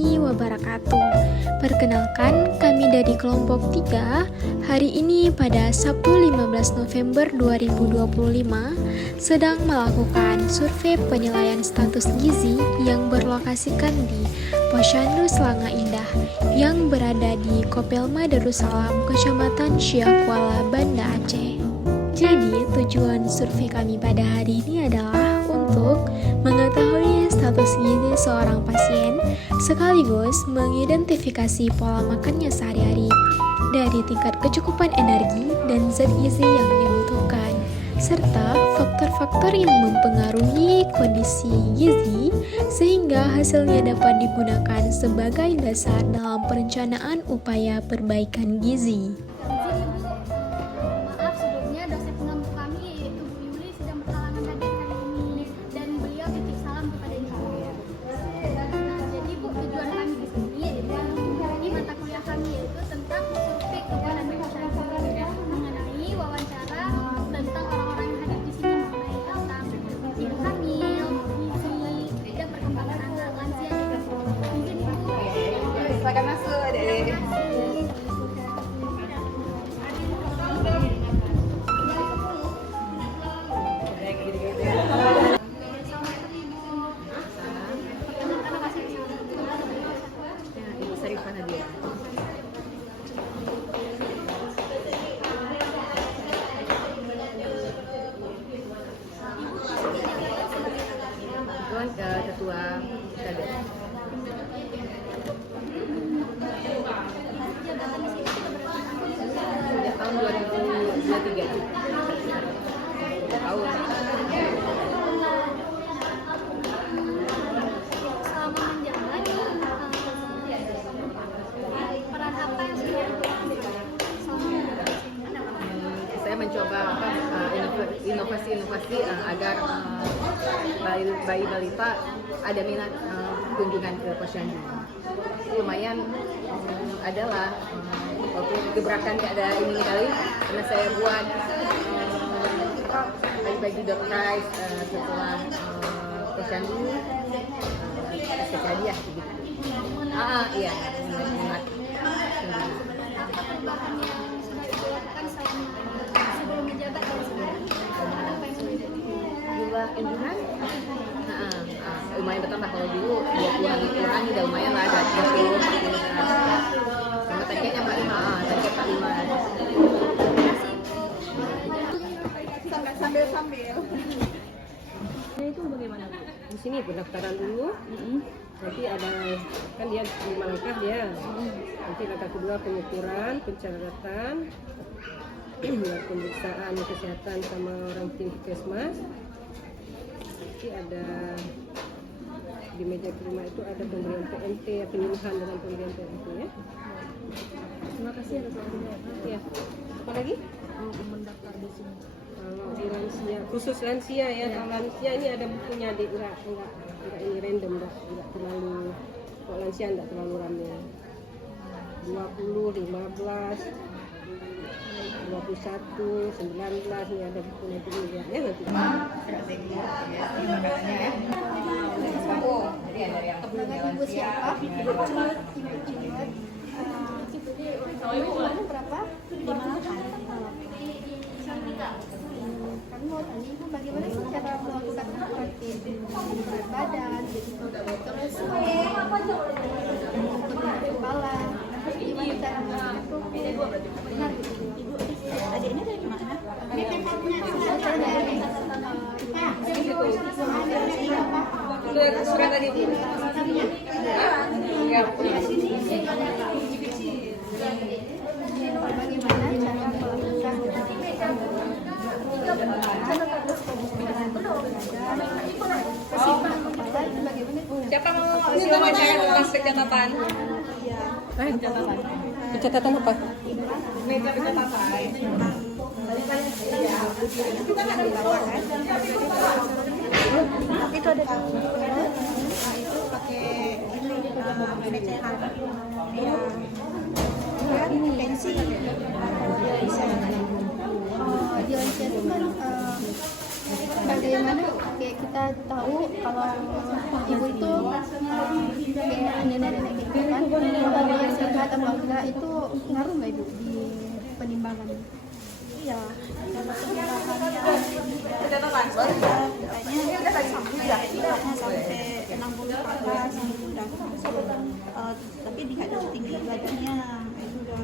warahmatullahi wabarakatuh. Perkenalkan, kami dari kelompok 3. Hari ini pada Sabtu 15 November 2025 sedang melakukan survei penilaian status gizi yang berlokasikan di Posyandu Selanga Indah yang berada di Kopelma Darussalam, Kecamatan Syiakuala, Banda Aceh. Jadi, tujuan survei kami pada hari ini adalah untuk mengetahui status gizi seorang pasien sekaligus mengidentifikasi pola makannya sehari-hari dari tingkat kecukupan energi dan zat gizi yang dibutuhkan serta faktor-faktor yang mempengaruhi kondisi gizi sehingga hasilnya dapat digunakan sebagai dasar dalam perencanaan upaya perbaikan gizi. Silakan masuk deh. Ibu Sarifah Nadia. Ketua Kadep. Sejak tahun 2023. Tahun. Selama menjabat, peran apa yang sudah Saya mencoba inovasi-inovasi agar bayi balita ada minat kunjungan ke posyandu. Lumayan adalah waktu gebrakan ada ini kali karena saya buat bagi door prize setelah posyandu kasih hadiah begitu. Iya, minat. sebelum menjabat dan sekarang apa yang sudah Jumlah kunjungan lumayan bertambah. Kalau dulu 20-an kurang udah lumayan lah, ada 30, 40 sama targetnya 45, target 45. Sambil. Itu bagaimana Bu? Di sini pendaftaran dulu. Nanti ada kan dia 5 langkah dia. Nanti langkah kedua pengukuran, pencatatan, pemeriksaan kesehatan sama orang tim Puskesmas. Nanti ada di meja terima itu ada pemberian PMT, penyuluhan dengan pemberian PMT ya. Terima kasih atas waktunya. Ya. Apa lagi? Mendaftar di sini. Kalau di lansia, khusus lansia ya, kalau lansia ini ada bukunya di enggak ini random, enggak terlalu, kalau lansia enggak terlalu ramai. 20, 15, 21, 19 ini ada bukunya dulu ya nanti. Strategi makanannya ya. Jadi ada yang Ibu siapa? Ibu Cut. Berapa? 58. Kami mau tanya Ibu bagaimana sih cara melakukan seperti berat badan, terus kepala, gimana cara melakukan itu? Benar, Ibu adiknya dari mana? Itu yang surat tadi Bu. Ya. Bagaimana cara melakukan Siapa mau wawancara tentang pencatatan? Pencatatan. Pencatatan apa? meja pencatatan. itu ada di Itu pakai ini VCA ya kan pensi bisa di lansia itu kan bagaimana kayak kita tahu kalau ibu itu kayak nenek-nenek apa enggak itu ngaruh nggak Ibu di penimbangan? Iya, kalau penimbangannya sampai 60 ke atas itu udah termasuk, tapi di atas tinggi badannya itu udah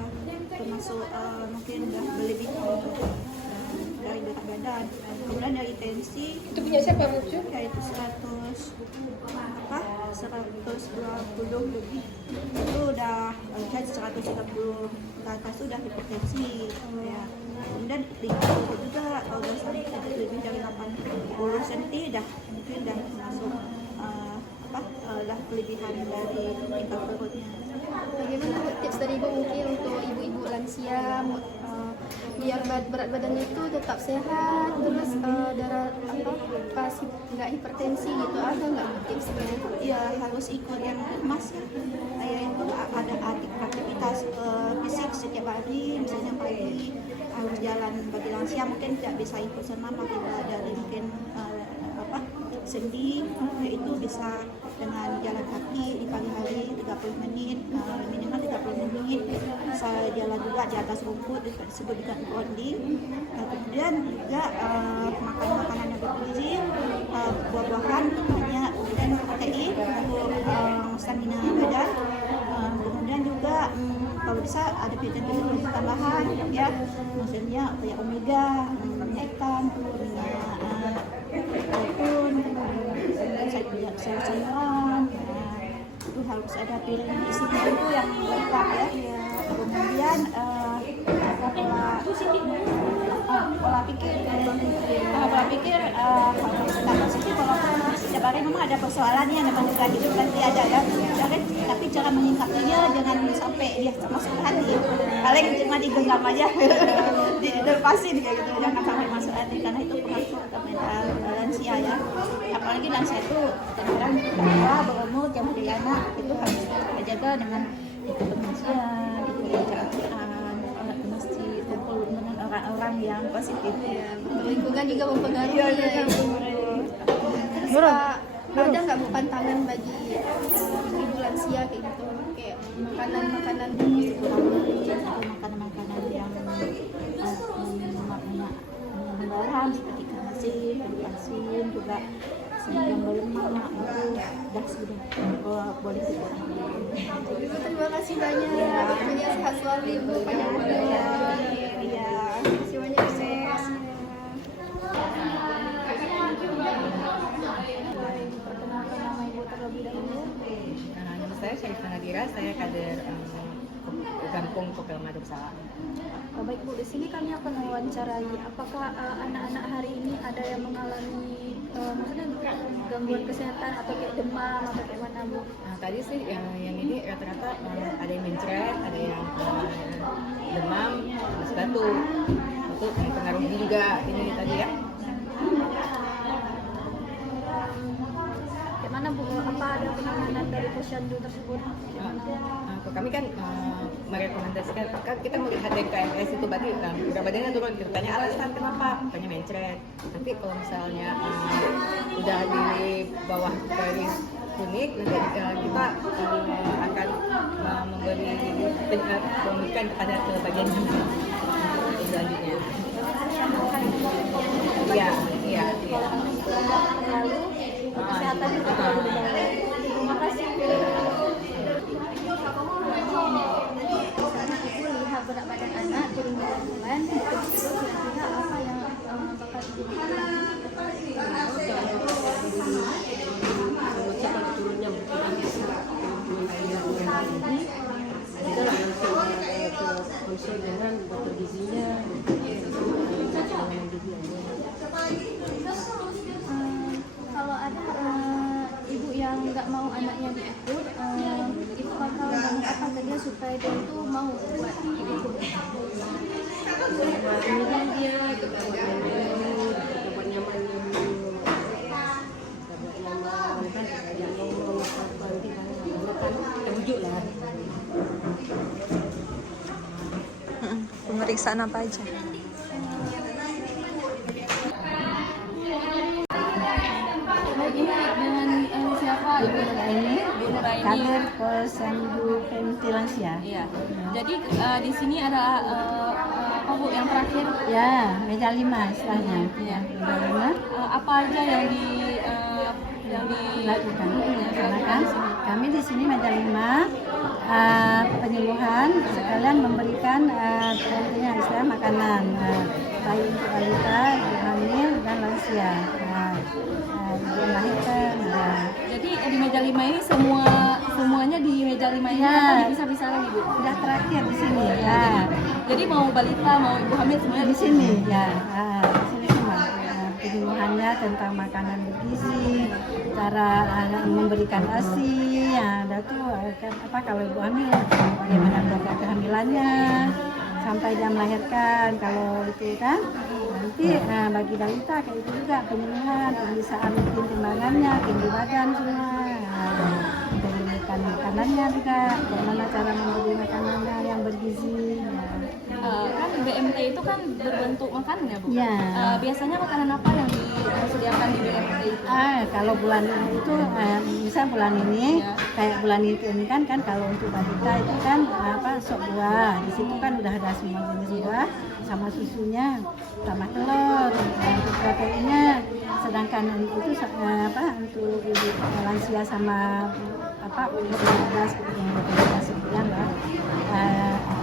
termasuk mungkin udah berlebihan dari berat badan. Kemudian dari tensi Itu punya siapa Bu? yaitu 120 lebih itu udah kan 130 ke atas itu udah hipertensi ya. Kemudian tinggi juga kalau udah sampai lebih dari 80 cm dah mungkin dah masuk dah kelebihan dari tingkat perutnya. Bagaimana Bu, tips dari Ibu mungkin untuk ibu-ibu lansia biar berat badannya itu tetap sehat, terus darah pas nggak hipertensi gitu, ada nggak tipsnya? Ya harus ikut yang mas ya. Itu ada aktivitas fisik setiap hari, misalnya pagi harus jalan bagi lansia mungkin tidak bisa ikut senam apabila dari mungkin sendi, itu bisa dengan jalan kaki di pagi hari 30 menit, minimal 30 menit, bisa jalan juga di atas rumput disebut dengan grounding. Kemudian juga makan makanan yang bergizi, buah-buahan, banyak, kemudian protein untuk stamina badan. Kemudian juga kalau bisa ada vitamin tambahan ya, maksudnya kayak omega, minyak ikan, minyak maupun sayur-sayuran, itu harus ada piring isinya itu yang lengkap ya. Kemudian pola pikir harus sih kalau setiap hari memang ada persoalannya, memang juga hidup pasti ada ya. Tapi cara menyikapinya jangan sampai dia masuk ke hati, paling cuma digenggam aja dilepasin kayak gitu, jangan sampai masuk hati karena itu pengaruh ke mental lansia ya. Apalagi lansia itu kadang berumur kemudian anak itu harus dijaga dengan ikut pengajian, ikut bacaan, ke masjid, kumpul dengan orang-orang yang positif ya. Lingkungan juga mempengaruhi. Terus ada nggak Bu pantangan bagi ibu lansia kayak gitu, kayak makanan-makanan makanan-makanan yang menggaram seperti ikan asin juga yang berlemak itu dah sudah boleh kita. Terima kasih banyak. Semoga sehat selalu Ibu, panjang umur. Iya. Terima kasih banyak Ibu. Perkenalkan nama Ibu terlebih dahulu. Nama saya Syarifah Nadira, saya kader Kampung Kopel Madu Salam. Baik Bu, di sini kami akan mewawancarai apakah anak-anak hari ini ada yang mengalami maksudnya gangguan kesehatan atau kayak demam atau kayak mana Bu? Nah, tadi sih yang ini rata-rata ada yang mencret, ada yang demam, terus batuk. Itu mempengaruhi juga ini tadi ya. Kayak mana Bu? Apa ada penanganan dari posyandu tersebut? Kami kan merekomendasikan, kan kita melihat dari KMS itu berarti berat badannya turun, kita tanya alasan kenapa, katanya mencret. Tapi kalau misalnya udah di bawah garis kuning, nanti kita akan memberikan kepada ke bagian gizi untuk selanjutnya. Iya. Lalu kesehatan juga lebih baik. Terima kasih. Misalnya Ibu lihat berat badan anak turun bulan, betul-betul kira-kira apa yang bakal Ibu turunnya konsul dengan dokter gizinya. Kalau ada ibu yang nggak mau anaknya diikut, Ibu bakal ngomong apa ke dia supaya dia itu mau buat ikut? Kemudian dia kita buat nyaman dulu, kan yang ngomong apa nanti kan wujud lah. Pemeriksaan apa aja? Lagi dengan siapa Ibu? Nura ini. kader Posyandu PMT Lansia. Iya. Jadi di sini ada apa Bu yang terakhir? Ya, meja 5 istilahnya. Iya. Meja 5 Apa aja yang dilakukan. Karena kan kami di sini meja 5 penyuluhan sekalian memberikan tentunya istilah makanan baik untuk balita, ibu hamil dan lansia. Ibu melahirkan. Jadi di meja 5 ini semuanya di meja 5 ini Ya. atau dipisah-pisah lagi Bu? Sudah terakhir di sini ya. Jadi mau balita, mau ibu hamil semuanya Di sini ya. Di sini semua. Penyuluhannya tentang makanan bergizi, cara memberikan ASI, ya, ada tuh apa kalau ibu hamil bagaimana menjaga kehamilannya sampai dia melahirkan, kalau itu kan nanti bagi balita kayak itu juga penyuluhan, pemeriksaan rutin timbangannya, tinggi badan semua, memberikan makanannya juga, bagaimana cara memberi makanannya yang bergizi. kan BMT itu kan berbentuk makanan ya Bu? Ya. Biasanya makanan apa yang disediakan di BMT itu? Kalau bulan ini itu, misal bulan ini, kayak bulan ini kan kalau untuk balita itu kan sop buah. Di situ kan udah ada semua jenis buah sama susunya, sama telur, untuk proteinnya. Sedangkan itu untuk ibu lansia sama umur 15 sekian lah.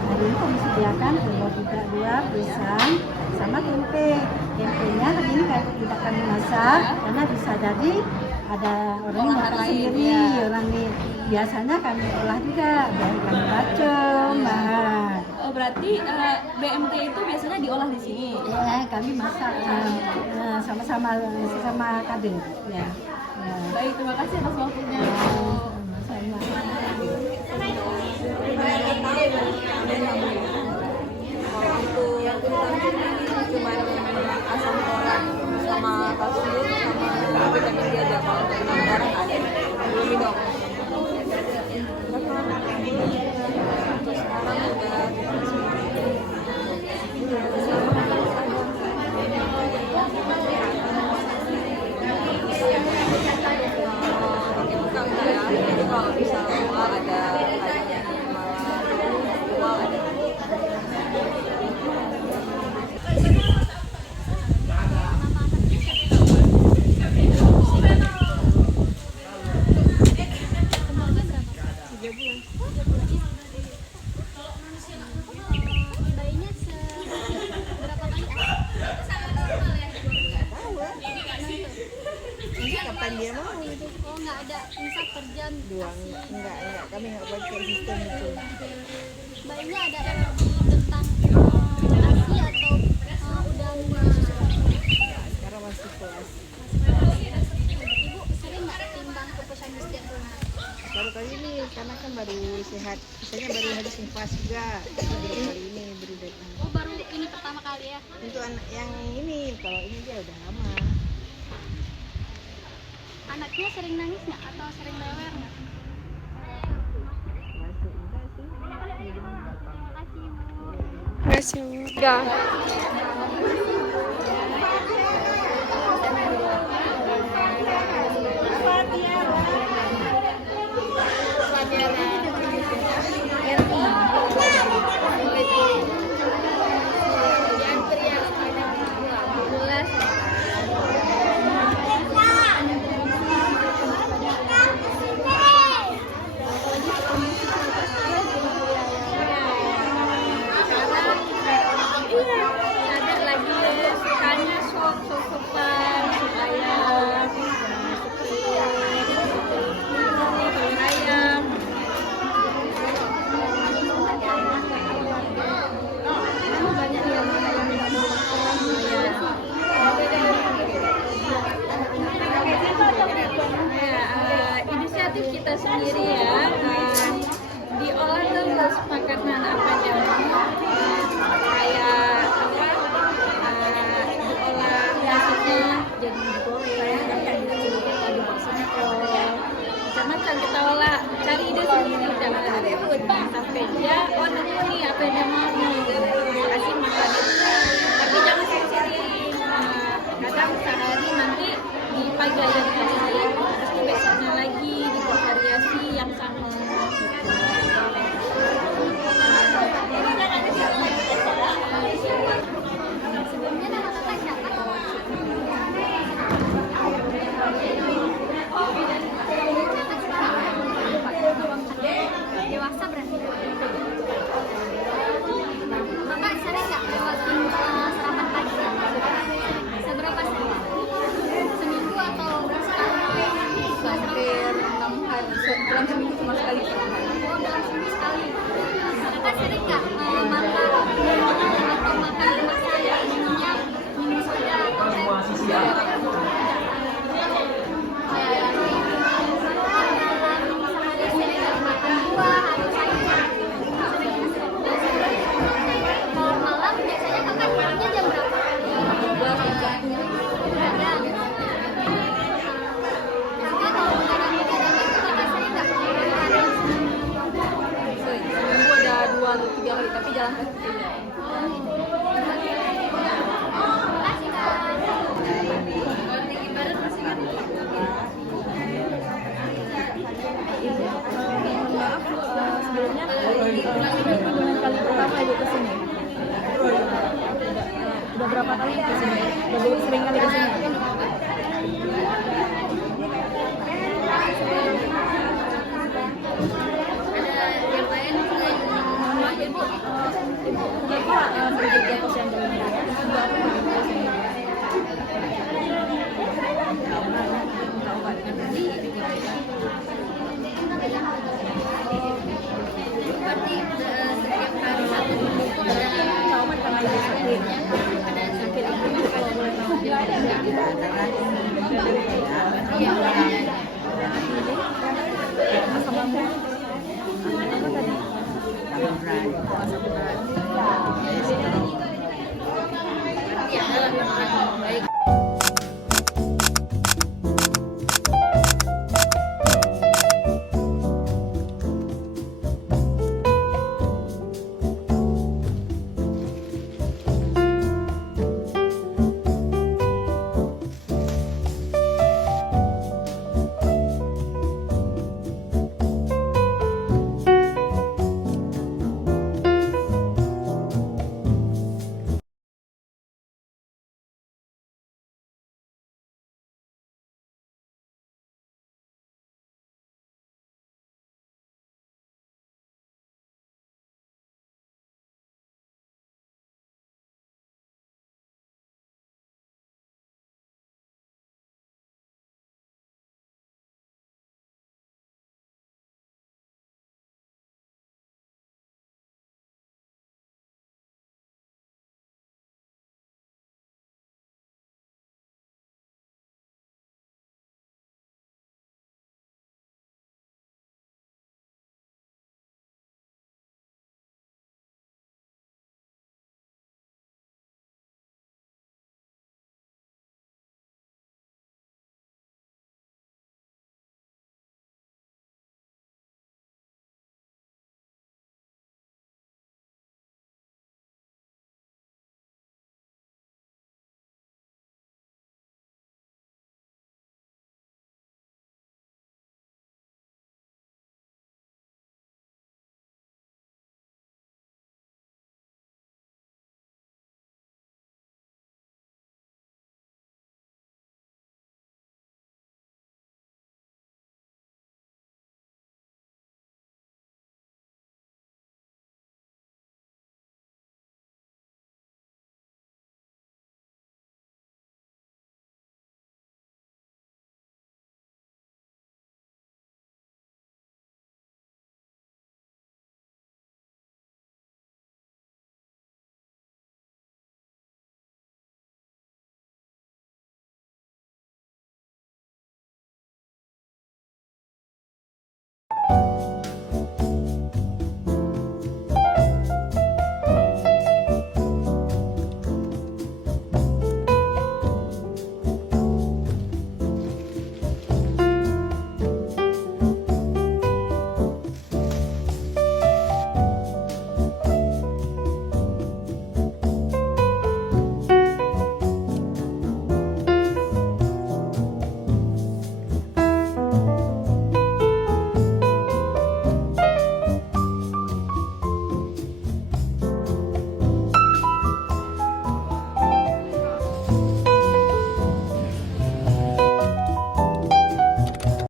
Hari ini kami sediakan telur juga 2, pisang, sama tempe. Tempenya hari ini tidak kami masak karena bisa jadi ada orang yang makan sendiri, orang ini biasanya kami olah juga, biar kami bacem. Berarti BMT itu biasanya diolah di sini? Ya, kami masak sama kader. Ya. Baik, terima kasih atas waktunya. Cuman asam folat sama kalsium sama vitamin D aja. Kalau untuk enam orang ada belum minum. Terus sekarang udah pakai buka enggak ya? Jadi kalau bisa buah ada buah ada. Bayinya berapa kali? Kapan dia mau? Oh, nggak ada insaf per jam. Enggak, kami nggak pakai sistem itu. Bayinya ada energi tentang ASI atau udah Sekarang masih kelas. Ibu sering nggak timbang ke posyandu setiap bulan? Baru kali ini karena kan baru sehat, misalnya baru habis nifas juga. Baru kali ini beri datang. Oh, baru ini pertama kali ya? Untuk anak yang ini, kalau ini dia udah lama. Anaknya sering nangis nggak atau sering lewer nggak? Masih enggak sih. Terima kasih, Bu. Ada lagi sukanya sop-sopan, ayam, ayam. Banyak yang inisiatif kita sendiri ya. tapi jalan kaki tidak. Sebelumnya ini kunjungan kali pertama ibu kesini. Udah berapa kali kesini? Udah sering kali kesini. Asam lambung.